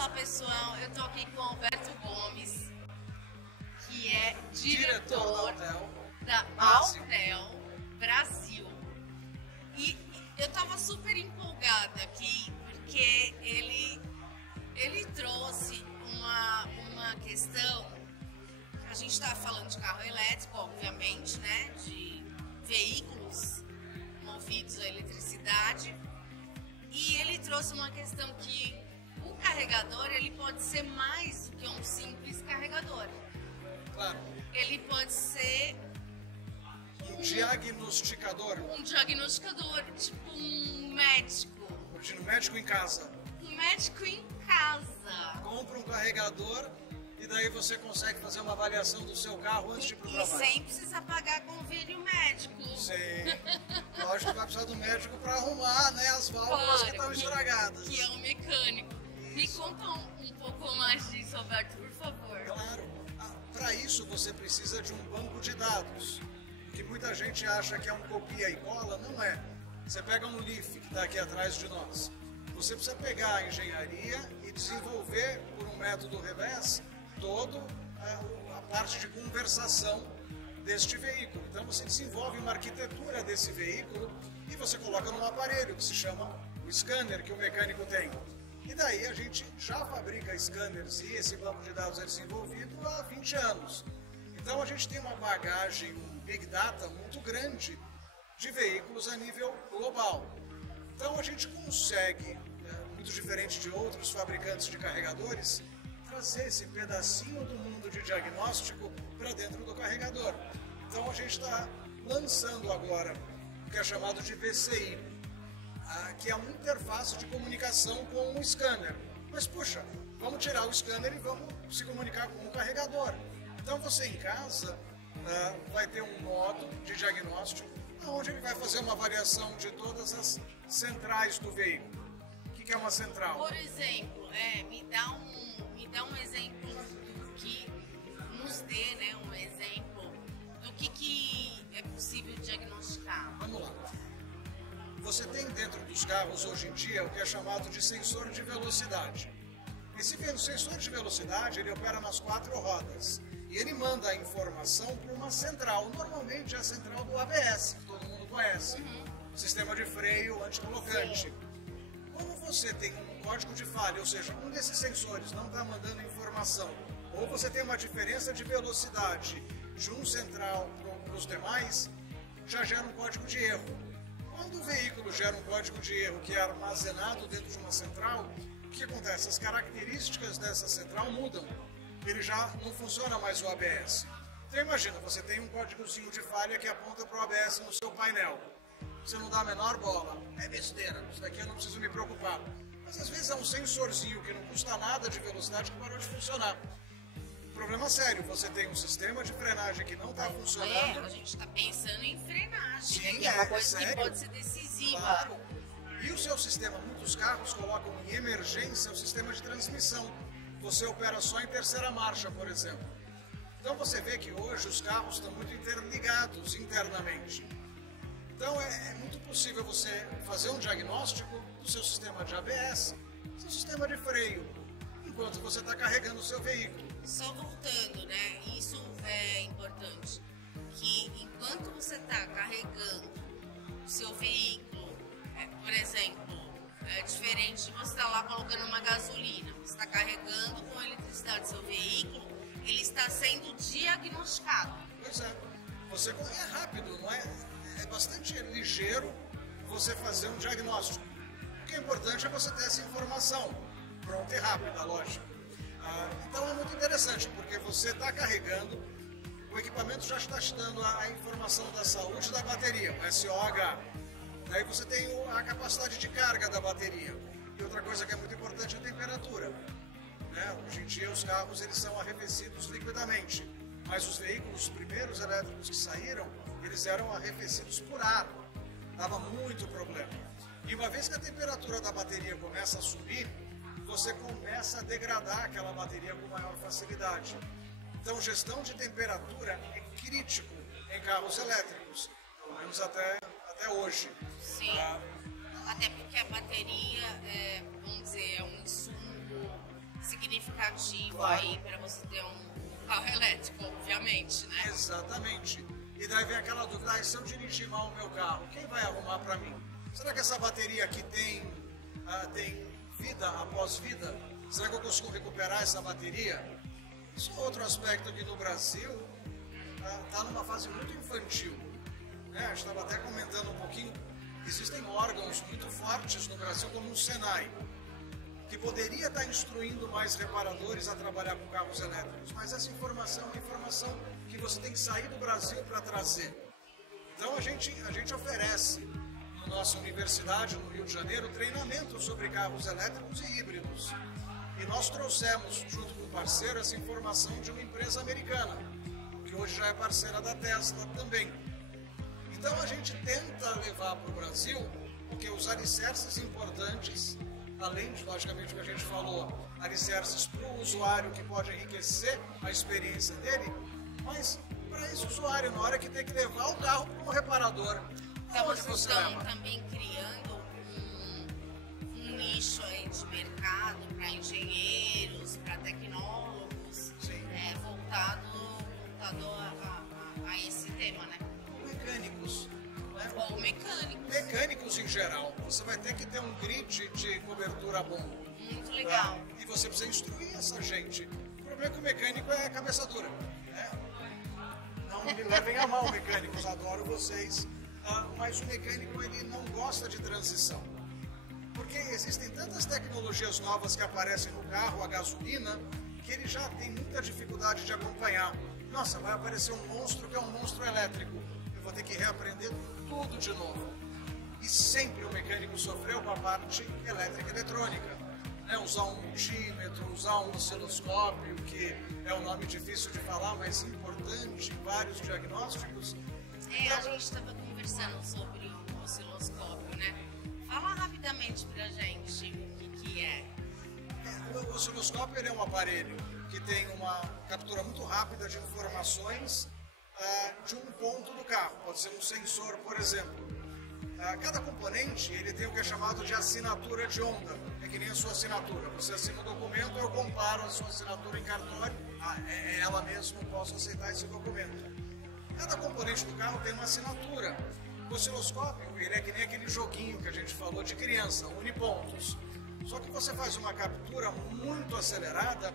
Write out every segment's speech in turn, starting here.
Olá pessoal, eu tô aqui com o Alberto Gomes, que é diretor da Autel Brasil. E eu tava super empolgada aqui porque ele trouxe uma questão. A gente está falando de carro elétrico, obviamente, né? De veículos movidos à eletricidade. E ele trouxe uma questão que o carregador ele pode ser mais do que um simples carregador. Claro. Ele pode ser um diagnosticador. Um diagnosticador, tipo um médico. Imagina um médico em casa. Um médico em casa. Compra um carregador e daí você consegue fazer uma avaliação do seu carro antes de ir pro trabalho. E sem precisar pagar convênio médico. Sim. Lógico que vai precisar do médico para arrumar, né, as válvulas que estão estragadas. Que é um mecânico. Isso. Me conta um pouco mais disso, Alberto, por favor. Claro. Para isso você precisa de um banco de dados. Que muita gente acha que é um copia e cola, não é. Você pega um Leaf que está aqui atrás de nós. Você precisa pegar a engenharia e desenvolver por um método revés toda a parte de conversação deste veículo. Então você desenvolve uma arquitetura desse veículo e você coloca num aparelho que se chama o scanner que o mecânico tem. E daí a gente já fabrica scanners e esse banco de dados é desenvolvido há 20 anos. Então a gente tem uma bagagem, um Big Data muito grande de veículos a nível global. Então a gente consegue, muito diferente de outros fabricantes de carregadores, trazer esse pedacinho do mundo de diagnóstico para dentro do carregador. Então a gente está lançando agora o que é chamado de VCI, que é uma interface de comunicação com um scanner. Mas puxa, vamos tirar o scanner e vamos se comunicar com o carregador. Então você em casa vai ter um modo de diagnóstico onde ele vai fazer uma avaliação de todas as centrais do veículo. O que é uma central? Por exemplo, me dá um exemplo do que nos dê, né, um exemplo do que é possível diagnosticar. Vamos lá. Você tem dentro dos carros hoje em dia o que é chamado de sensor de velocidade. Esse sensor de velocidade ele opera nas 4 rodas e ele manda a informação para uma central. Normalmente é a central do ABS, que todo mundo conhece. Sistema de freio anticolocante. Como você tem um código de falha, ou seja, um desses sensores não está mandando informação, ou você tem uma diferença de velocidade de um central para os demais, já gera um código de erro. Quando o veículo gera um código de erro que é armazenado dentro de uma central, o que acontece? As características dessa central mudam. Ele já não funciona mais o ABS. Então imagina, você tem um códigozinho de falha que aponta para o ABS no seu painel. Você não dá a menor bola. É besteira, isso daqui eu não preciso me preocupar. Mas às vezes é um sensorzinho que não custa nada de velocidade que parou de funcionar. Problema sério, você tem um sistema de frenagem que não está funcionando. A gente está pensando em frenagem, Sim, que é uma coisa sério. que pode ser decisiva. Claro. E o seu sistema, muitos carros colocam em emergência o sistema de transmissão. Você opera só em terceira marcha, por exemplo. Então você vê que hoje os carros estão muito interligados internamente. Então é muito possível você fazer um diagnóstico do seu sistema de ABS, seu sistema de freio, enquanto você está carregando o seu veículo. Só voltando, né? Isso é importante. Que enquanto você está carregando o seu veículo, por exemplo, é diferente de você estar lá colocando uma gasolina. Você está carregando com a eletricidade do seu veículo, ele está sendo diagnosticado. Pois é. Você é rápido, não é? É bastante ligeiro você fazer um diagnóstico. O que é importante é você ter essa informação pronta e rápida, lógico. Então é muito interessante, porque você está carregando, o equipamento já está te dando a informação da saúde da bateria, o SOH. Daí você tem a capacidade de carga da bateria. E outra coisa que é muito importante é a temperatura. Né? Hoje em dia os carros eles são arrefecidos liquidamente, mas os veículos primeiros elétricos que saíram, eles eram arrefecidos por ar. Dava muito problema. E uma vez que a temperatura da bateria começa a subir, você começa a degradar aquela bateria com maior facilidade. Então gestão de temperatura é crítico em carros elétricos, pelo menos até hoje. Sim, até porque a bateria, vamos dizer, é um insumo significativo Claro. aí para você ter um carro elétrico, obviamente, né? Exatamente. E daí vem aquela dúvida, e se eu dirigir mal o meu carro, quem vai arrumar para mim? Será que essa bateria aqui tem vida após vida? Será que eu consigo recuperar essa bateria? Isso é outro aspecto aqui no Brasil, está numa fase muito infantil. Né? A gente estava até comentando um pouquinho, existem órgãos muito fortes no Brasil, como o Senai, que poderia estar instruindo mais reparadores a trabalhar com carros elétricos, mas essa informação é uma informação que você tem que sair do Brasil para trazer. Então a gente oferece na nossa universidade, no Rio de Janeiro, treinamento sobre carros elétricos e híbridos. E nós trouxemos, junto com o parceiro, essa informação de uma empresa americana, que hoje já é parceira da Tesla também. Então a gente tenta levar para o Brasil, porque os alicerces importantes, além de, logicamente, o que a gente falou, alicerces para o usuário que pode enriquecer a experiência dele, mas para esse usuário, na hora que tem que levar o carro para um reparador, Então onde vocês você estão leva? também criando um nicho aí de mercado para engenheiros, para tecnólogos, Sim. voltado a esse tema, né? Mecânicos. Né? Ou mecânicos. Mecânicos em geral. Você vai ter que ter um grid de cobertura bom. Muito legal. Tá? E você precisa instruir essa gente. O problema é que o mecânico é cabeça dura. Né? Não me levem a mal, mecânicos, adoro vocês. Mas o mecânico ele não gosta de transição. Porque existem tantas tecnologias novas que aparecem no carro, a gasolina, que ele já tem muita dificuldade de acompanhar. Nossa, vai aparecer um monstro que é um monstro elétrico. Eu vou ter que reaprender tudo de novo. E sempre o mecânico sofreu com a parte elétrica e eletrônica. Né? Usar um multímetro, usar um osciloscópio, que é um nome difícil de falar, mas importante, vários diagnósticos. A gente estava conversando sobre o osciloscópio, né? Fala rapidamente pra gente o que é. O osciloscópio ele é um aparelho que tem uma captura muito rápida de informações de um ponto do carro. Pode ser um sensor, por exemplo. Cada componente ele tem o que é chamado de assinatura de onda. É que nem a sua assinatura. Você assina um documento, eu comparo a sua assinatura em cartório. É ela mesma, eu posso aceitar esse documento. Cada componente do carro tem uma assinatura. O osciloscópio ele é que nem aquele joguinho que a gente falou de criança, unipontos. Só que você faz uma captura muito acelerada,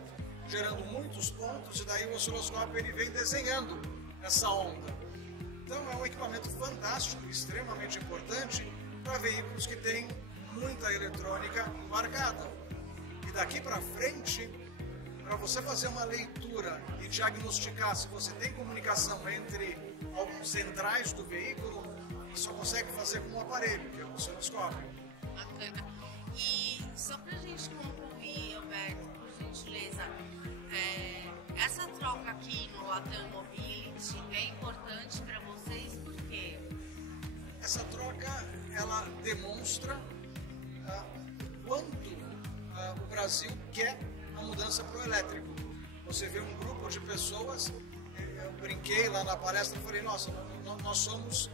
gerando muitos pontos, e daí o osciloscópio ele vem desenhando essa onda. Então é um equipamento fantástico, extremamente importante para veículos que têm muita eletrônica embarcada. E daqui para frente, para você fazer uma leitura e diagnosticar se você tem comunicação entre alguns centrais do veículo, só consegue fazer com um aparelho, que é o osciloscópio. Bacana. E só pra gente concluir, Alberto, por gentileza, essa troca aqui no Latam Mobility é importante para vocês por quê? Essa troca, ela demonstra quanto o Brasil quer a mudança para o elétrico. Você vê um grupo de pessoas, eu brinquei lá na palestra e falei, nossa, nós somos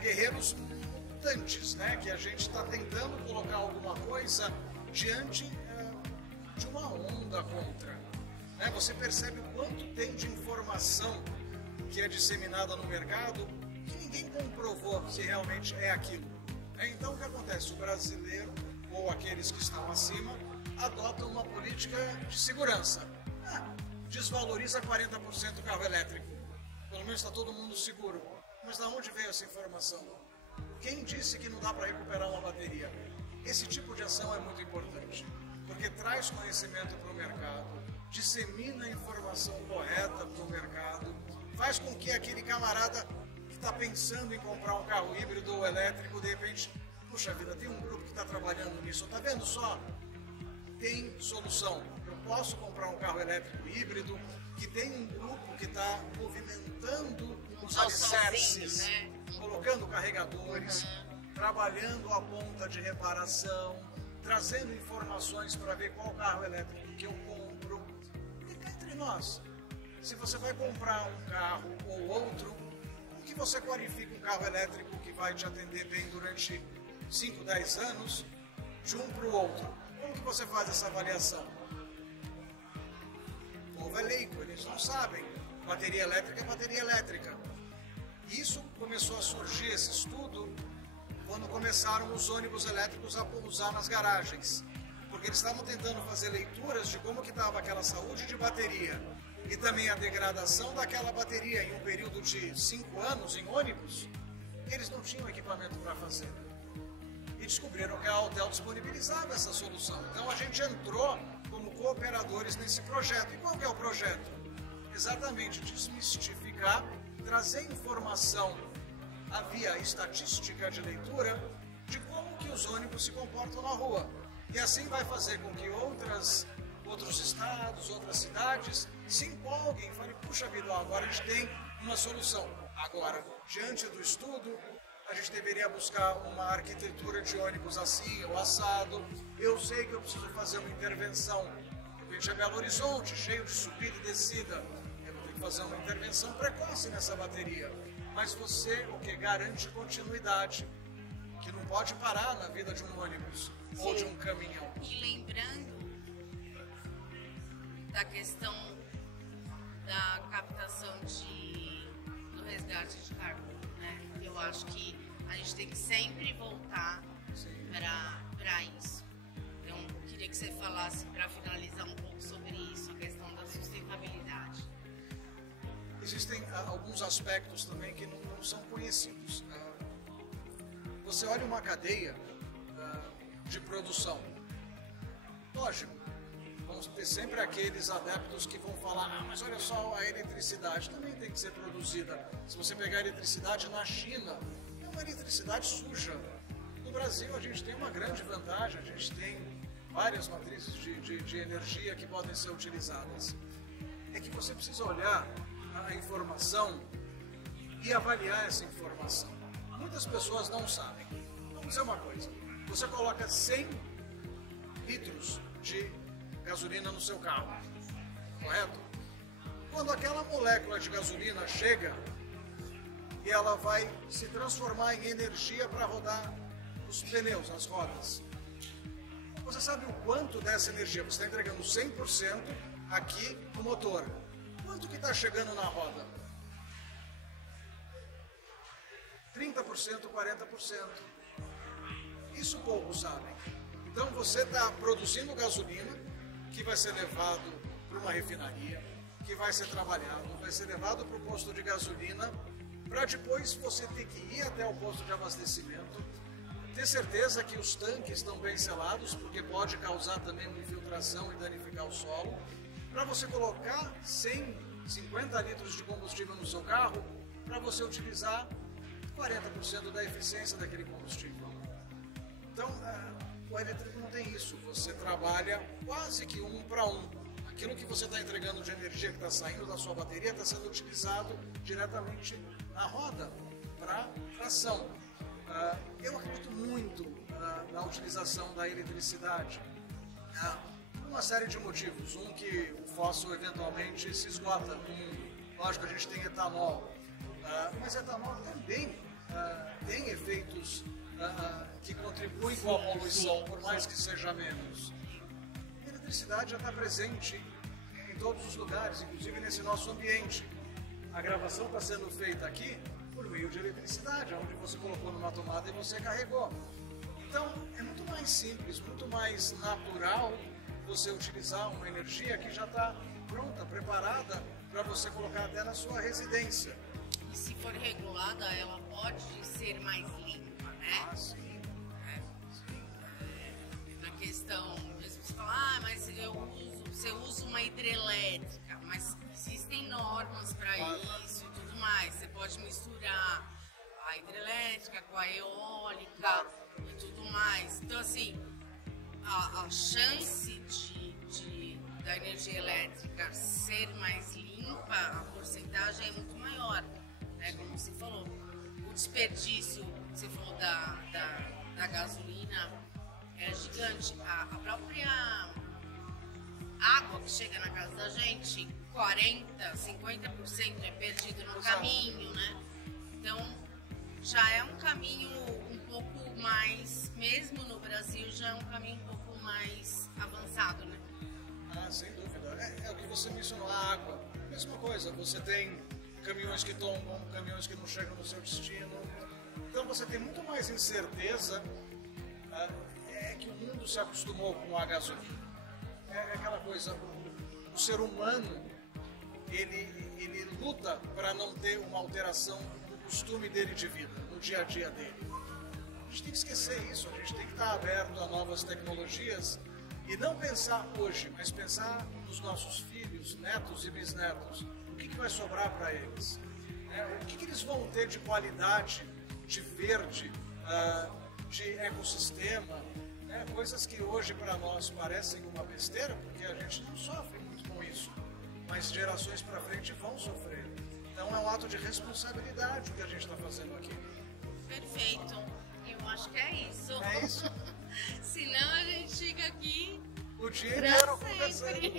guerreiros mutantes, né? Que a gente está tentando colocar alguma coisa diante de uma onda contra. Né? Você percebe o quanto tem de informação que é disseminada no mercado que ninguém comprovou se realmente é aquilo. Então o que acontece? O brasileiro ou aqueles que estão acima adotam uma política de segurança. Desvaloriza 40% o carro elétrico. Pelo menos está todo mundo seguro. Mas de onde veio essa informação? Quem disse que não dá para recuperar uma bateria? Esse tipo de ação é muito importante, porque traz conhecimento para o mercado, dissemina a informação correta para o mercado, faz com que aquele camarada que está pensando em comprar um carro híbrido ou elétrico, de repente, puxa vida, tem um grupo que está trabalhando nisso, está vendo só? Tem solução. Eu posso comprar um carro elétrico híbrido que tem um grupo que está movimentando os alicerces, né? Colocando carregadores, trabalhando a ponta de reparação, trazendo informações para ver qual carro elétrico que eu compro. E cá entre nós, se você vai comprar um carro ou outro, como que você qualifica um carro elétrico que vai te atender bem durante 5, 10 anos, de um para o outro? Como que você faz essa avaliação? povo é leigo, eles não sabem. Bateria elétrica é bateria elétrica. Isso começou a surgir, esse estudo, quando começaram os ônibus elétricos a pousar nas garagens. Porque eles estavam tentando fazer leituras de como que estava aquela saúde de bateria e também a degradação daquela bateria em um período de 5 anos em ônibus. Eles não tinham equipamento para fazer. E descobriram que a Autel disponibilizava essa solução. Então a gente entrou como cooperadores nesse projeto. E qual que é o projeto? Exatamente desmistificar, trazer informação via estatística de leitura de como que os ônibus se comportam na rua. E assim vai fazer com que outros estados, outras cidades se empolguem e falem, puxa vida, agora a gente tem uma solução. Agora, diante do estudo, a gente deveria buscar uma arquitetura de ônibus assim ou assado. Eu sei que eu preciso fazer uma intervenção. A gente é Belo Horizonte, cheio de subida e descida. Eu vou ter que fazer uma intervenção precoce nessa bateria. Mas você, o que garante continuidade, que não pode parar na vida de um ônibus ou de um caminhão. E lembrando da questão da captação do resgate de carbono, né? Eu acho que a gente tem que sempre voltar para isso. Então, eu queria que você falasse, para finalizar um pouco sobre isso, a questão da sustentabilidade. Existem alguns aspectos também que não são conhecidos. Você olha uma cadeia de produção. Lógico, vão ter sempre aqueles adeptos que vão falar, mas olha só, a eletricidade também tem que ser produzida. Se você pegar a eletricidade na China, é uma eletricidade suja. No Brasil a gente tem uma grande vantagem, a gente tem várias matrizes de energia que podem ser utilizadas. É que você precisa olhar a informação e avaliar essa informação. Muitas pessoas não sabem. Vamos dizer uma coisa, você coloca 100 litros de gasolina no seu carro, correto? Quando aquela molécula de gasolina chega e ela vai se transformar em energia para rodar os pneus, as rodas, você sabe o quanto dessa energia você está entregando 100% aqui no motor? Quanto que está chegando na roda? 30%, 40%. Isso poucos sabem. Então você está produzindo gasolina que vai ser levado para uma refinaria, que vai ser trabalhado, vai ser levado para o posto de gasolina, para depois você ter que ir até o posto de abastecimento, ter certeza que os tanques estão bem selados, porque pode causar também uma infiltração e danificar o solo, para você colocar 150 litros de combustível no seu carro, para você utilizar 40% da eficiência daquele combustível. Então, o elétrico não tem isso, você trabalha quase que 1 para 1. Aquilo que você está entregando de energia que está saindo da sua bateria está sendo utilizado diretamente na roda, para tração. Eu acredito muito na utilização da eletricidade, por uma série de motivos. Um, que o fóssil eventualmente se esgota no mundo. Lógico, a gente tem etanol, mas etanol também tem efeitos que contribuem com a poluição, por mais que seja menos. A eletricidade já está presente em todos os lugares, inclusive nesse nosso ambiente. A gravação está sendo feita aqui por meio de eletricidade, onde você colocou numa tomada e você carregou. Então, é muito mais simples, muito mais natural você utilizar uma energia que já está pronta, preparada para você colocar até na sua residência. E se for regulada, ela pode ser mais limpa, né? Sim. Na questão, você fala, mas você usa uma hidrelétrica, mas existem normas para isso e tudo mais. Você pode misturar a hidrelétrica com a eólica e tudo mais. Então, assim, a chance da energia elétrica ser mais limpa, a porcentagem é muito maior, né? Como você falou, o desperdício, você falou da gasolina, é gigante. A própria água que chega na casa da gente, 40%, 50% é perdido no caminho, né? Então, já é um caminho um pouco mais, mesmo no Brasil, já é um caminho um pouco mais avançado, né? Ah, sem dúvida. É o que você mencionou, a água. Mesma coisa, você tem caminhões que tombam, caminhões que não chegam no seu destino. Então você tem muito mais incerteza. É que o mundo se acostumou com a gasolina. É aquela coisa, o ser humano, ele luta para não ter uma alteração no costume dele de vida, no dia a dia dele. A gente tem que esquecer isso, a gente tem que estar aberto a novas tecnologias e não pensar hoje, mas pensar nos nossos filhos, netos e bisnetos. O que vai sobrar para eles? O que eles vão ter de qualidade, de verde, de ecossistema? Coisas que hoje para nós parecem uma besteira, porque a gente não sofre muito com isso, mas gerações para frente vão sofrer. Então é um ato de responsabilidade o que a gente está fazendo aqui. Perfeito. Eu acho que é isso. É isso. Senão a gente fica aqui o dia inteiro conversando.